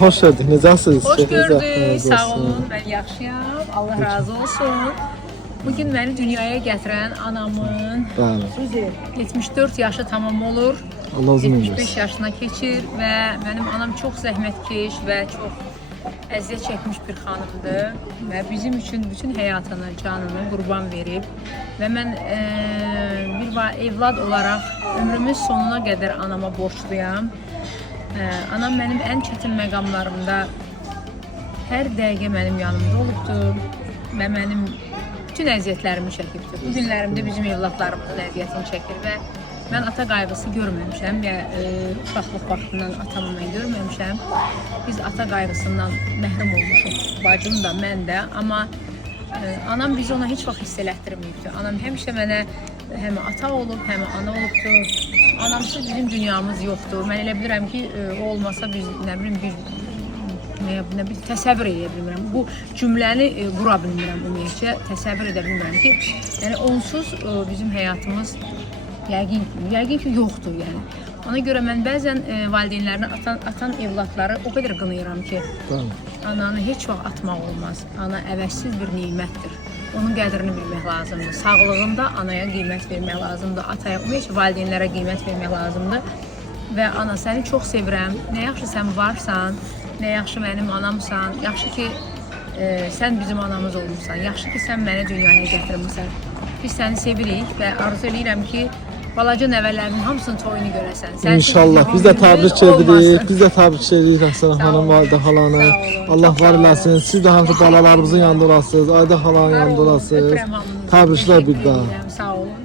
hoş geldin. Necəsiniz? Hoş gördük. Razı Sağ olsun. olun. Ben yaxşıyam. Allah razı olsun. Bugün beni dünyaya getiren anamın Bəli. 74 yaşı tamam olur. Allah uzun ömür 75 versin. yaşına keçir ve benim anam çok zəhmətkeş ve çok əziyyət çekmiş bir xanımdır ve bizim için bütün həyatını, canını qurban verib ve ben bir evlad olarak ömrümün sonuna qədər anama borçluyam. Anam benim en çətin məqamlarımda hər dəqiqə mənim yanımda olubdur və mənim bütün əziyyətlərimi çəkibdir. Bu günlərimdə bizim evladlarımızın əziyyətini çəkir və mən ata qayğısı görməmişəm və uşaqlıq vaxtından atamı mən görməmişəm. Biz ata qayğısından məhrum olmuşuq, bacım da, mən də, amma anam bizi ona heç vaxt hiss elətdirməyibdir. Anam həmişə mənə həm ata olub, həm ana olubdur. Anamsız bizim dünyamız yoxdur. Mən elə bilirəm ki, o olmasa biz nə bilim bir təsəvvür edə bilmirəm. Bu cümləni qura bilmirəm ümumiyyətcə, təsəvvür edə bilmirəm ki, yəni onsuz bizim həyatımız yəqin ki yoxdur yəni. Ona görə mən bəzən valideynlərini atan evladları o qədər qınayıram ki, ananı heç vaxt atmaq olmaz. Ana əvəzsiz bir nimətdir. Onun qədrini bilmək lazımdır. Sağlığında anaya qiymət vermək lazımdır. Ataya, ümumiyyətcə valideynlərə qiymət vermək lazımdır. Və ana, səni çox sevirəm. Nə yaxşı sən varsan, nə yaxşı mənim anamsan. Yaxşı ki sən bizim anamız olmuşsan. Yaxşı ki sən məni dünyaya gətirmisən. Biz səni sevirik və arzu edirəm ki balaca nəvələrinin hamısının toyunu görəsən. İnşallah. Biz də təbrik edirik. Biz də təbrik edirik Rəxsan xanım, Ayda xalanı. Allah var eləsin. Siz də həmişə balalarımızın yanında olasınız. Ayda xalanın yanında olasınız. Təbriklər bir daha. Sağ olun.